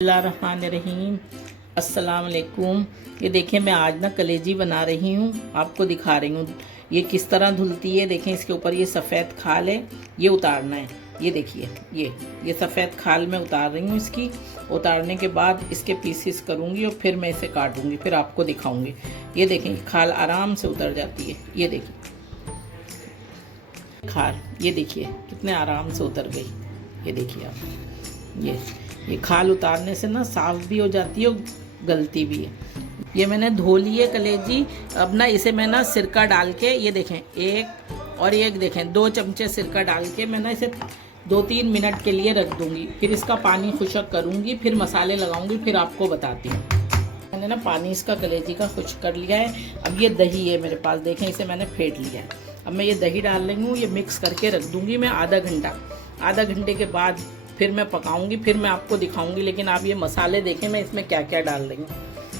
बिस्मिल्लाहिर्रहमानिर्रहीम। अस्सलाम वालेकुम। ये देखें, मैं आज ना कलेजी बना रही हूँ, आपको दिखा रही हूँ ये किस तरह धुलती है। देखें, इसके ऊपर ये सफ़ेद खाल है, ये उतारना है। ये देखिए, ये सफ़ेद खाल मैं उतार रही हूँ। इसकी उतारने के बाद इसके पीसेस करूँगी और फिर मैं इसे काटूँगी, फिर आपको दिखाऊँगी। ये देखें, खाल आराम से उतर जाती है। ये देखिए खाल, ये देखिए कितने आराम से उतर गई। ये देखिए आप, ये खाल उतारने से ना साफ़ भी हो जाती है और गलती भी है। ये मैंने धो ली है कलेजी। अब ना इसे मैं ना सिरका डाल के, ये देखें, एक और एक देखें, 2 चमचे सिरका डाल के मैं ना इसे 2-3 मिनट के लिए रख दूँगी। फिर इसका पानी खुश्क करूँगी, फिर मसाले लगाऊँगी, फिर आपको बताती हूँ। मैंने ना पानी इसका कलेजी का खुश्क कर लिया है। अब ये दही है मेरे पास, देखें, इसे मैंने फेंट लिया है। अब मैं ये दही डाल रही हूँ, ये मिक्स करके रख दूँगी मैं आधा घंटे के बाद फिर मैं पकाऊंगी, फिर मैं आपको दिखाऊंगी। लेकिन आप ये मसाले देखें मैं इसमें क्या क्या डाल रही हूँ।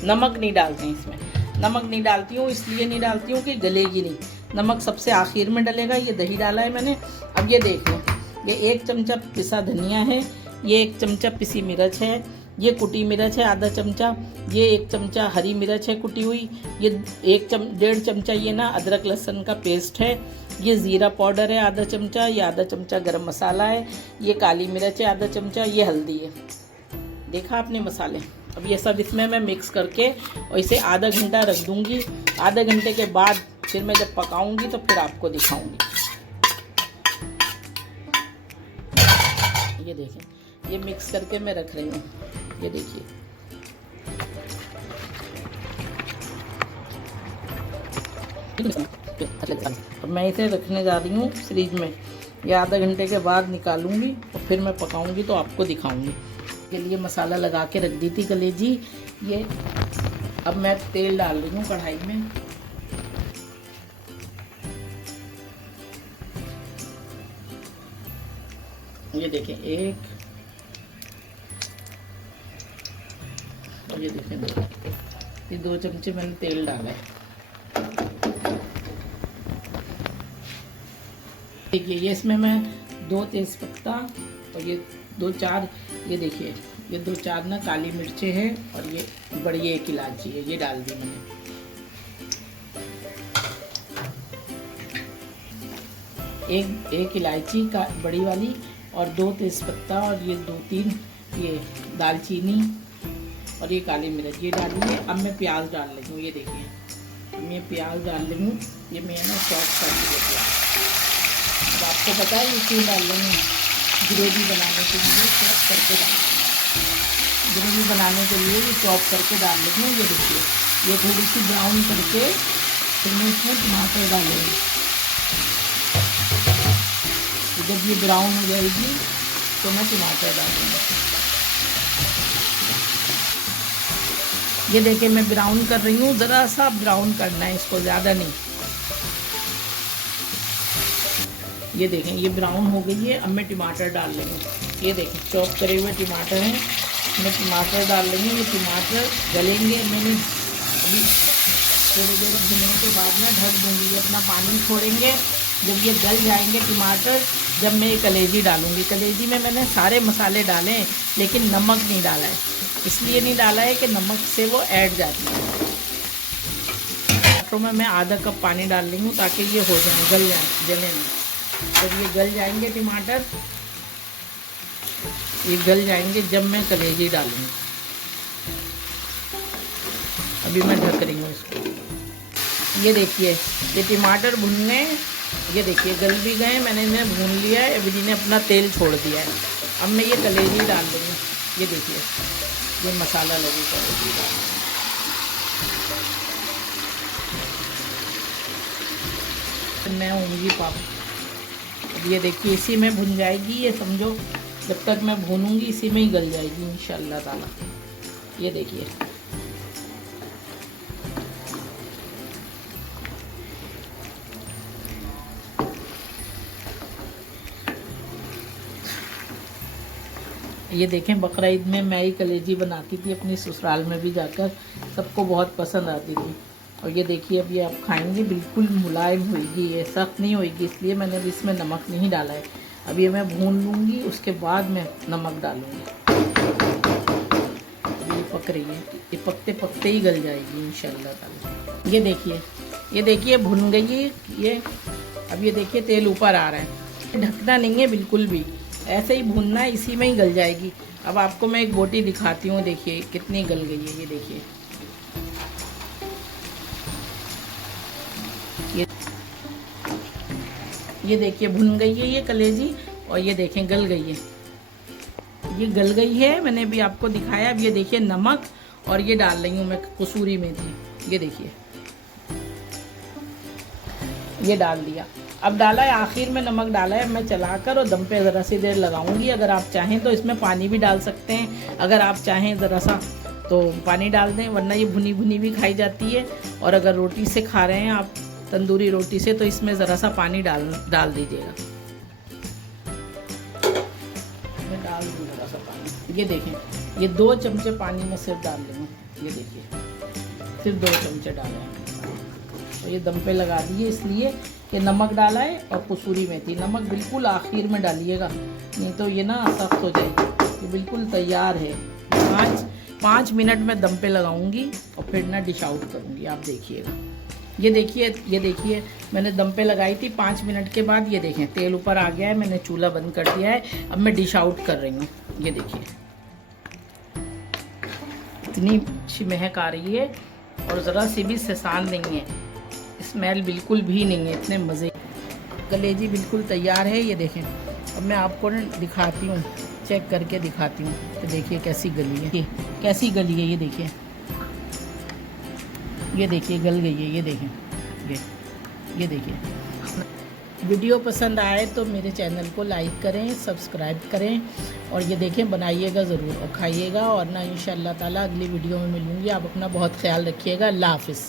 नमक नहीं डालते हैं इसमें, नमक नहीं डालती हूँ, इसलिए नहीं डालती हूँ कि गलेगी नहीं। नमक सबसे आखिर में डलेगा। ये दही डाला है मैंने। अब ये देख लो, ये 1 चमचा पिसा धनिया है, ये 1 चमचा पिसी मिर्च है, ये कुटी मिर्च है आधा चमचा, ये 1 चमचा हरी मिर्च है कुटी हुई, ये 1.5 चमचा ये ना अदरक लहसुन का पेस्ट है, ये ज़ीरा पाउडर है आधा चमचा, ये आधा चमचा गरम मसाला है, ये काली मिर्च है आधा चमचा, ये हल्दी है। देखा आपने मसाले। अब ये सब इसमें मैं मिक्स करके और इसे आधा घंटा रख दूँगी। आधे घंटे के बाद फिर मैं जब पकाऊँगी तो फिर आपको दिखाऊँगी। ये देखें, ये मिक्स करके मैं रख रही हूँ। ये देखिए, अब मैं इसे रखने जा रही हूँ फ्रिज में। ये आधा घंटे के बाद निकालूंगी और फिर मैं पकाऊंगी तो आपको दिखाऊंगी। के लिए मसाला लगा के रख दी थी कलेजी। ये अब मैं तेल डाल रही हूँ कढ़ाई में। ये देखें, एक, और ये देखें 2, ये 2 चमचे मैंने तेल डाला है। देखिए, ये इसमें मैं 2 तेज़पत्ता और ये 2-4, ये देखिए, ये 2-4 ना काली मिर्चें हैं और ये बड़ी 1 इलायची है, ये डाल दी मैंने। एक इलायची का बड़ी वाली और 2 तेज़पत्ता और ये 2-3 ये दालचीनी और ये काली मिर्च, ये डाली है। अब मैं प्याज डाल रही हूँ। ये देखिए, मैं प्याज डाल रही हूँ। ये मैं ना चॉप कर दिया प्याज। अब आपको पता है ये क्यों डाल रही हूँ? ग्रेवी बनाने के लिए चॉप करके ग्रेवी बनाने के लिए ये चॉप करके डाल रही हूँ। ये देखिए, ये थोड़ी सी ब्राउन करके फिर मैं इसमें टमाटर डालूँगी। जब ये ब्राउन हो जाएगी तो मैं टमाटर डालूँगी। ये देखिए, मैं ब्राउन कर रही हूँ, ज़रा सा ब्राउन करना है इसको, ज़्यादा नहीं। ये देखें, ये ब्राउन हो गई है। अब मैं टमाटर डाल रही हूँ। ये देखें, चॉप करे हुए टमाटर हैं, मैं टमाटर डाल रही हूँ। ये टमाटर गलेंगे, मैंने अभी थोड़ी देर भुनने के बाद मैं ढक दूँगी। ये अपना पानी छोड़ेंगे। जब ये गल जाएंगे टमाटर, जब मैं ये कलेजी डालूँगी। कलेजी में मैंने सारे मसाले डाले हैं लेकिन नमक नहीं डाला है। इसलिए नहीं डाला है कि नमक से वो ऐड जाती है। टमाटरों में मैं आधा कप पानी डाल रही हूँ ताकि ये हो जाए, गल जाए, जले नहीं। जब ये गल जाएंगे टमाटर, ये गल जाएंगे जब मैं कलेजी डालूँगी। अभी मैं ढक रही हूँ इसको। ये देखिए, ये टमाटर भुन गए। ये देखिए, गल भी गए, मैंने इन्हें भून लिया है। अभी इन्हें अपना तेल छोड़ दिया है। अब मैं ये कलेजी डाल दूँगी। ये देखिए, ये मसाला लगी कलेजी डाल। मैं होंगी पाप। अब ये देखिए, इसी में भुन जाएगी। ये समझो जब तक मैं भूनूंगी इसी में ही गल जाएगी इंशाल्लाह ताला। ये देखिए, ये देखें, बकरा ईद में मैं ही कलेजी बनाती थी अपनी ससुराल में भी जाकर, सबको बहुत पसंद आती थी। और ये देखिए, अब ये आप खाएंगे बिल्कुल मुलायम होगी, ये सख्त नहीं होगी। इसलिए मैंने अभी इसमें नमक नहीं डाला है। अब ये मैं भून लूँगी, उसके बाद मैं नमक डालूँगी। पक रही है, ये पकते पकते ही गल जाएगी इंशाल्लाह ताला। ये देखिए भुन गई है ये। अब ये देखिए तेल ऊपर आ रहा है, ढकना नहीं है बिल्कुल भी, ऐसे ही भुनना है, इसी में ही गल जाएगी। अब आपको मैं एक बोटी दिखाती हूँ, देखिए कितनी गल गई है। ये देखिए ये देखिए भुन गई है ये कलेजी, और ये देखें गल गई है, ये गल गई है, मैंने भी आपको दिखाया। अब ये देखिए नमक, और ये डाल रही हूँ मैं कसूरी मेथी। ये देखिए ये डाल दिया। अब डाला है आखिर में नमक डाला है, मैं चलाकर और दम पे ज़रा सी देर लगाऊंगी। अगर आप चाहें तो इसमें पानी भी डाल सकते हैं, अगर आप चाहें ज़रा सा तो पानी डाल दें, वरना ये भुनी भुनी भी खाई जाती है। और अगर रोटी से खा रहे हैं आप, तंदूरी रोटी से, तो इसमें ज़रा सा पानी डाल दीजिएगा। मैं डाल दूँ ज़रा सा पानी। ये देखें, ये 2 चमचे पानी में सिर्फ डाल लूँगा। ये देखिए सिर्फ 2 चमचे डाले हैं। तो ये दम पे लगा दिए इसलिए कि नमक डाला है और कसूरी मेथी। नमक बिल्कुल आखिर में डालिएगा, नहीं तो ये ना सख्त हो जाएगी। ये बिल्कुल तैयार है। 5 मिनट में दम पे लगाऊंगी और फिर ना डिश आउट करूँगी, आप देखिएगा। ये देखिए मैंने दम पे लगाई थी। 5 मिनट के बाद ये देखें तेल ऊपर आ गया है, मैंने चूल्हा बंद कर दिया है। अब मैं डिश आउट कर रही हूँ। ये देखिए इतनी अच्छी महक आ रही है, और ज़रा सी भी सेसान नहीं है, स्मेल बिल्कुल भी नहीं है, इतने मज़े। कलेजी बिल्कुल तैयार है। ये देखें, अब मैं आपको दिखाती हूँ, चेक करके दिखाती हूँ कि देखिए कैसी गली है, कैसी गली है। ये देखिए गल गई है। ये देखें, ये देखिए। वीडियो पसंद आए तो मेरे चैनल को लाइक करें, सब्सक्राइब करें, और ये देखें बनाइएगा ज़रूर और खाइएगा। और ना इंशाअल्लाह ताला अगली वीडियो में मिलूँगी। आप अपना बहुत ख्याल रखिएगा। अल्लाह हाफ़िज़।